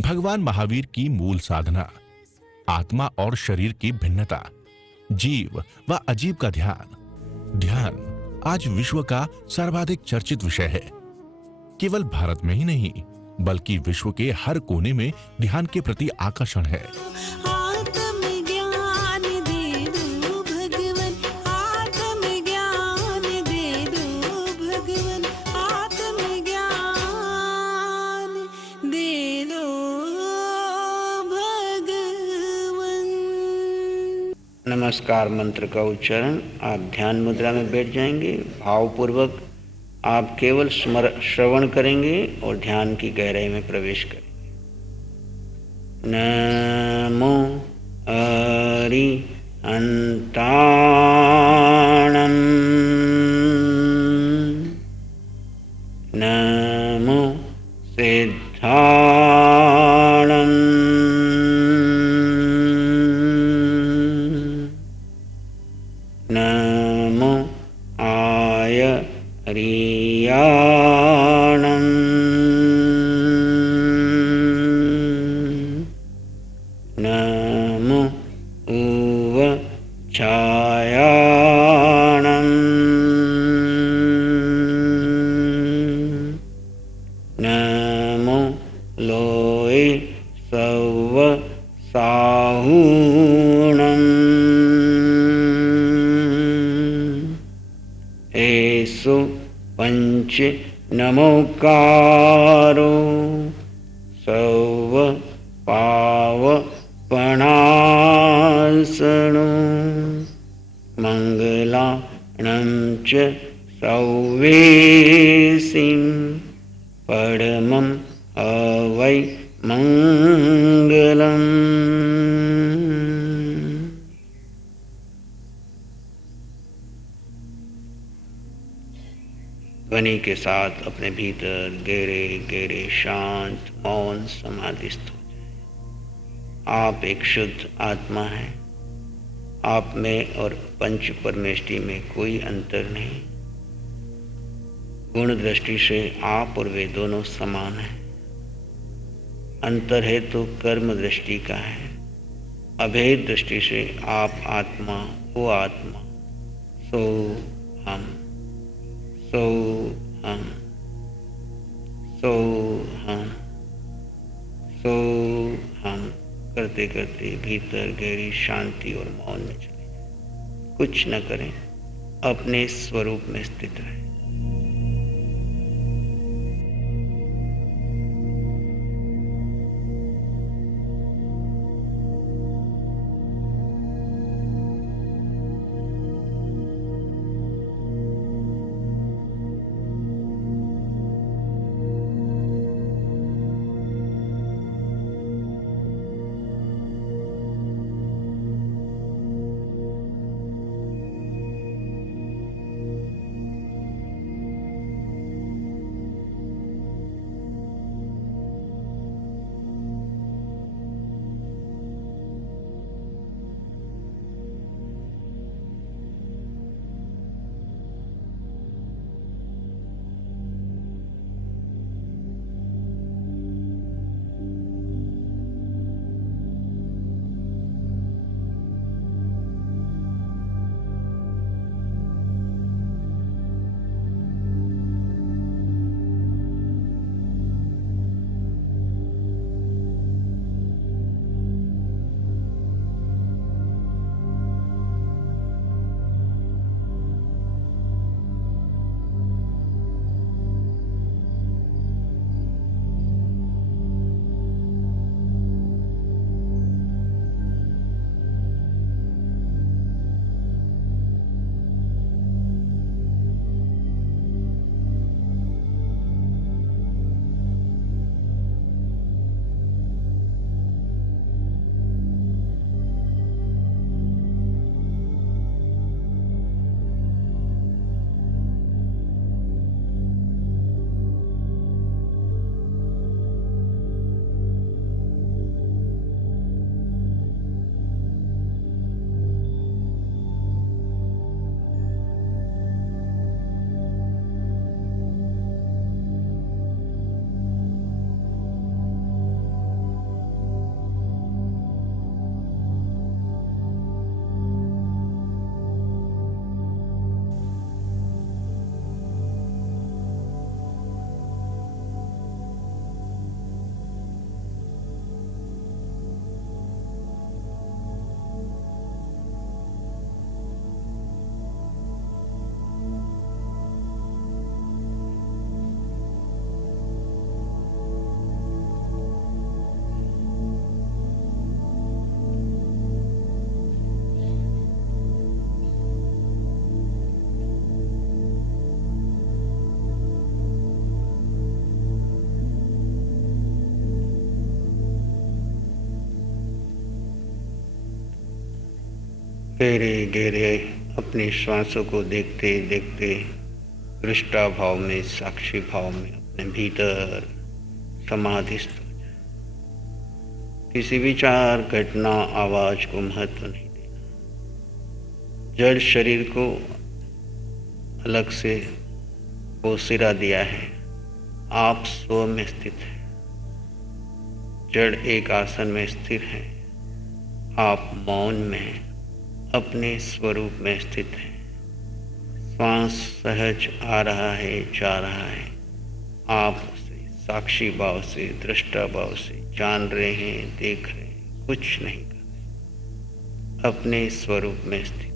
भगवान महावीर की मूल साधना, आत्मा और शरीर की भिन्नता, जीव व अजीव का ध्यान। ध्यान आज विश्व का सर्वाधिक चर्चित विषय है। केवल भारत में ही नहीं, बल्कि विश्व के हर कोने में ध्यान के प्रति आकर्षण है। आत्मज्ञान दे दो भगवन, आत्मज्ञान दे दो भगवन, आत्मज्ञान दे दो भगवन। नमस्कार मंत्र का उच्चारण। आप ध्यान मुद्रा में बैठ जाएंगे। भावपूर्वक आप केवल श्रवण करेंगे और ध्यान की गहराई में प्रवेश करेंगे। नमो हरि अंताणं, नमो सिद्धाणं, नमो आयर्याणं, नमो उवचायाणं, नमो लोये सव्व साहूणं, एषु पंच नमोकारो सव्व पावपणासनो, मंगलानं च सव्वेसिं परमं अवै मंगलम्। ध्वनि के साथ अपने भीतर गहरे गहरे शांत मौन समाधिस्थ हो जाए। आप एक शुद्ध आत्मा हैं। आप में और पंच परमेष्टि में कोई अंतर नहीं। गुण दृष्टि से आप और वे दोनों समान हैं। अंतर है तो कर्म दृष्टि का है। अभेद दृष्टि से आप आत्मा, वो आत्मा, सो हम, सो हम, सो हम, सो हम करते करते भीतर गहरी शांति और मौन में चले जाएं। कुछ न करें, अपने स्वरूप में स्थित रहें। गहरे गहरे अपने श्वासों को देखते देखते दृष्टा भाव में, साक्षी भाव में अपने भीतर समाधिस्थ हो जाए। किसी विचार, घटना, आवाज को महत्व नहीं देना। जड़ शरीर को अलग से वो सिरा दिया है, आप स्व में स्थित है। जड़ एक आसन में स्थिर है, आप मौन में अपने स्वरूप में स्थित है। श्वास सहज आ रहा है, जा रहा है, आप उसे साक्षी भाव से, दृष्टा भाव से जान रहे हैं, देख रहे हैं, कुछ नहीं कर रहे, अपने स्वरूप में स्थित।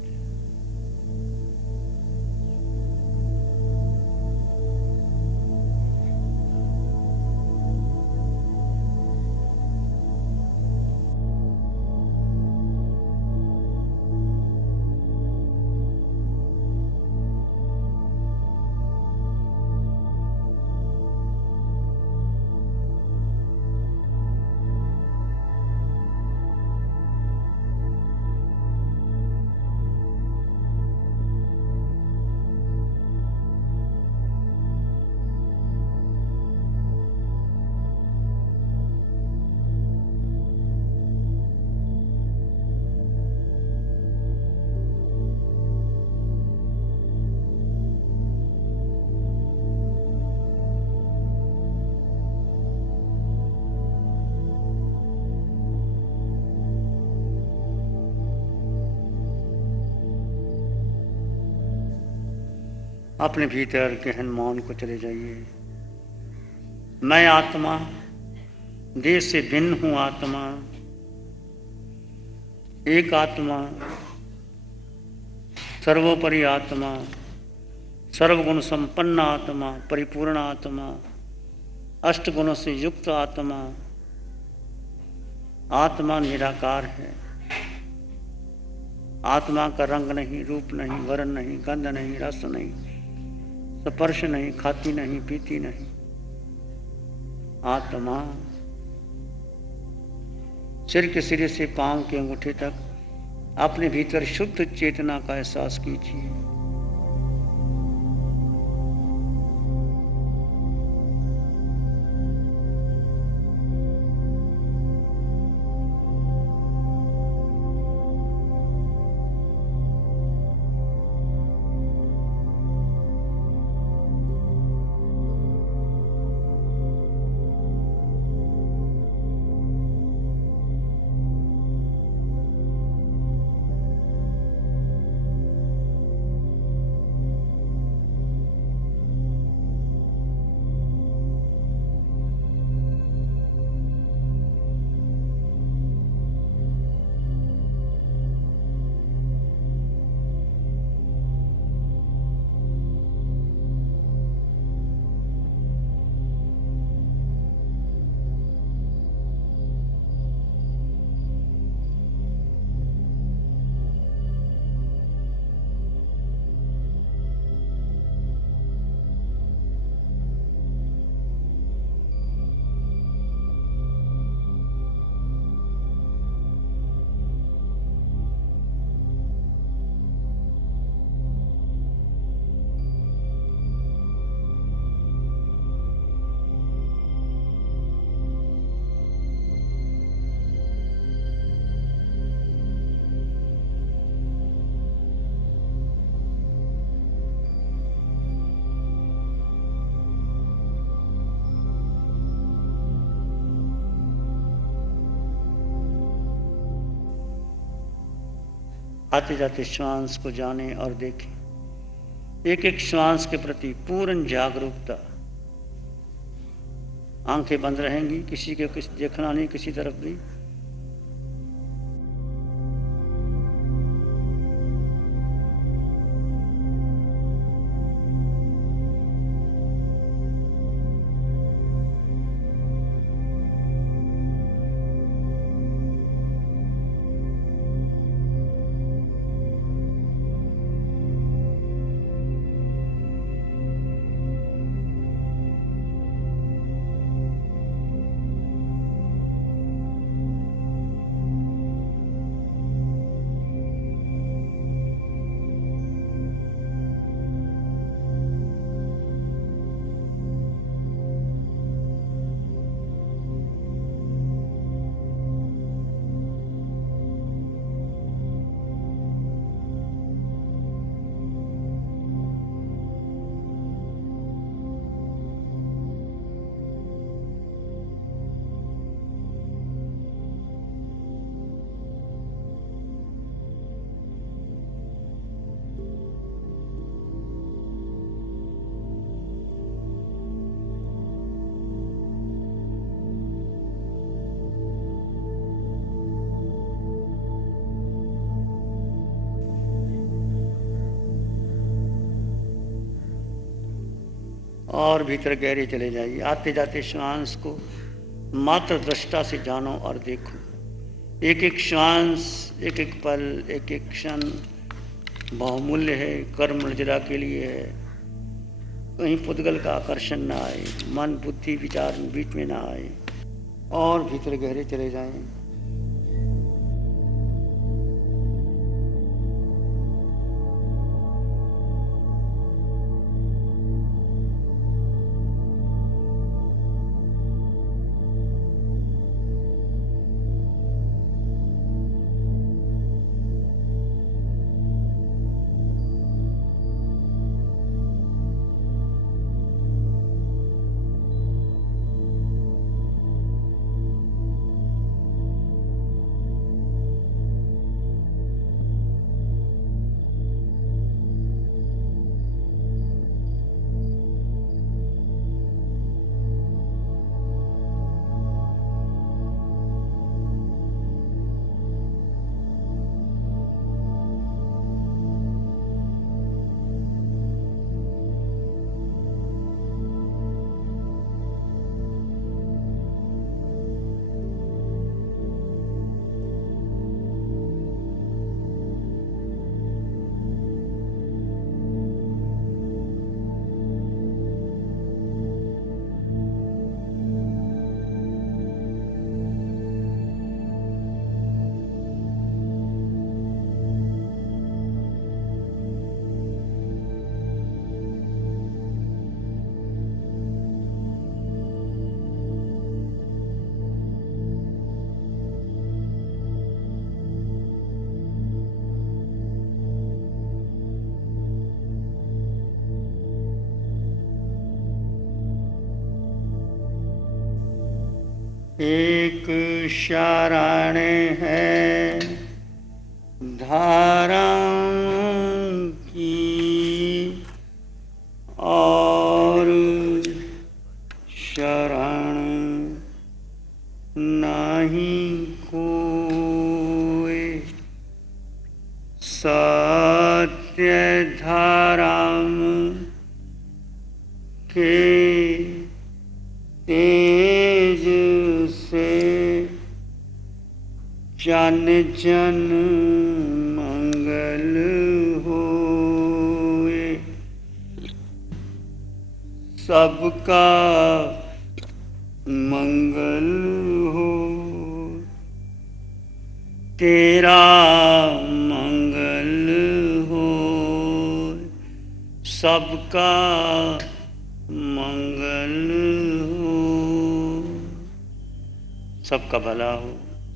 अपने भीतर गहन मौन को चले जाइए। मैं आत्मा, देह से भिन्न हूँ आत्मा, एक आत्मा, सर्वोपरि आत्मा, सर्वगुण संपन्न आत्मा, परिपूर्ण आत्मा, अष्ट गुणों से युक्त आत्मा। आत्मा निराकार है। आत्मा का रंग नहीं, रूप नहीं, वर्ण नहीं, गंध नहीं, रस नहीं, स्पर्श नहीं, खाती नहीं, पीती नहीं। आत्मा सिर के सिरे से पांव के अंगूठे तक अपने भीतर शुद्ध चेतना का एहसास कीजिए। आते जाते श्वास को जाने और देखें। एक एक श्वास के प्रति पूर्ण जागरूकता। आंखें बंद रहेंगी, किसी के कुछ देखना नहीं, किसी तरफ भी। और भीतर गहरे चले जाइए। आते जाते श्वास को मात्र दृष्टा से जानो और देखो। एक एक श्वास, एक एक पल, एक एक क्षण बहुमूल्य है, कर्म निर्जरा के लिए है। कहीं पुद्गल का आकर्षण ना आए, मन बुद्धि विचार बीच में ना आए, और भीतर गहरे चले जाएं। एक शरण है धाराओं की, और शरण नहीं कोई। सत्य धाराम के तेज से जन जन मंगल होए। सबका मंगल हो, तेरा मंगल हो। सबका मंगल हो, सबका भला हो,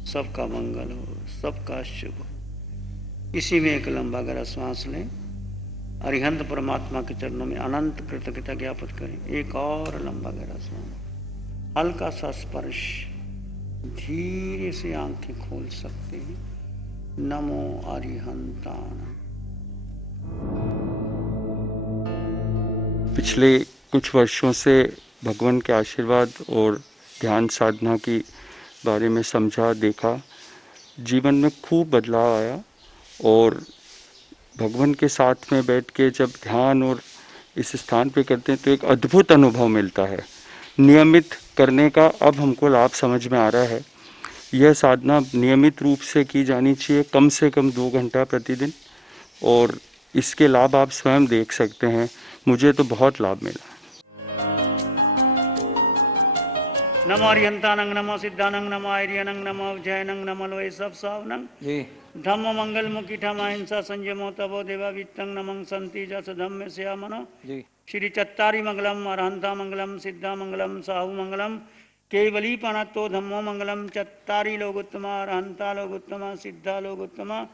सबका मंगल हो, सबका शुभ हो। इसी में एक लंबा गहरा श्वास लें। अरिहंत परमात्मा के चरणों में अनंत कृतज्ञता ज्ञापित करें। एक और लंबा गहरा श्वास, हल्का सा स्पर्श, धीरे से आंखें खोल सकते हैं। नमो अरिहंतान। पिछले कुछ वर्षों से भगवान के आशीर्वाद और ध्यान साधना की बारे में समझा, देखा। जीवन में खूब बदलाव आया, और भगवान के साथ में बैठ के जब ध्यान और इस स्थान पे करते हैं तो एक अद्भुत अनुभव मिलता है। नियमित करने का अब हमको लाभ समझ में आ रहा है। यह साधना नियमित रूप से की जानी चाहिए, कम से कम 2 घंटा प्रतिदिन, और इसके लाभ आप स्वयं देख सकते हैं। मुझे तो बहुत लाभ मिला। नमो अरिहंतानंग, नमो सिद्धानंग, नमो आर्यनंग, नमो जैनंग, नमो लोए सब सावनंग जी। धम्म मंगल मुखी ठम अहिंसा संयमो तपो देवा वित्तंग नमं संति जस धम्म श्यामनो। जी। श्री चत्तारी मंगलम, अरहंता मंगलम, सिद्धा मंगलम, साहु मंगलम, केवली पणतो धम्मो मंगलम। चत्तारी लोगोत्तमा, अरहंता लोगोत्तमा, सिद्धा लोगोत्तमा,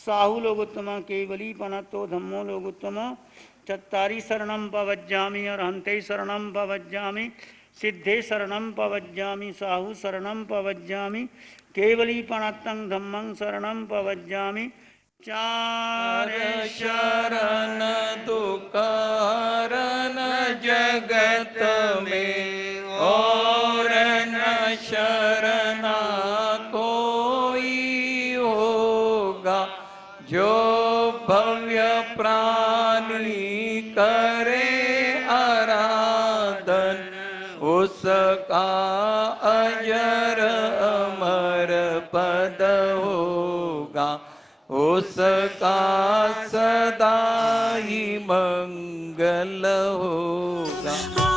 साहु लोगोत्तमा, केवली पणतो धम्मो लोगोत्तमा। चत्तारी शरणं पवज्जामि, अरहंते शरणं पवज्जामि, सिद्धे शरणं पवज्जामि, साहु शरणं पवज्जामि, केवली पणतं धम्मं शरणं पवज्जामि। चार शरण दुख हरन जगत में, और न शरणा कोई होगा। जो भव्य प्राणी करे आराधना, उसका अजर अमर पद होगा, उसका सदा ही मंगल होगा।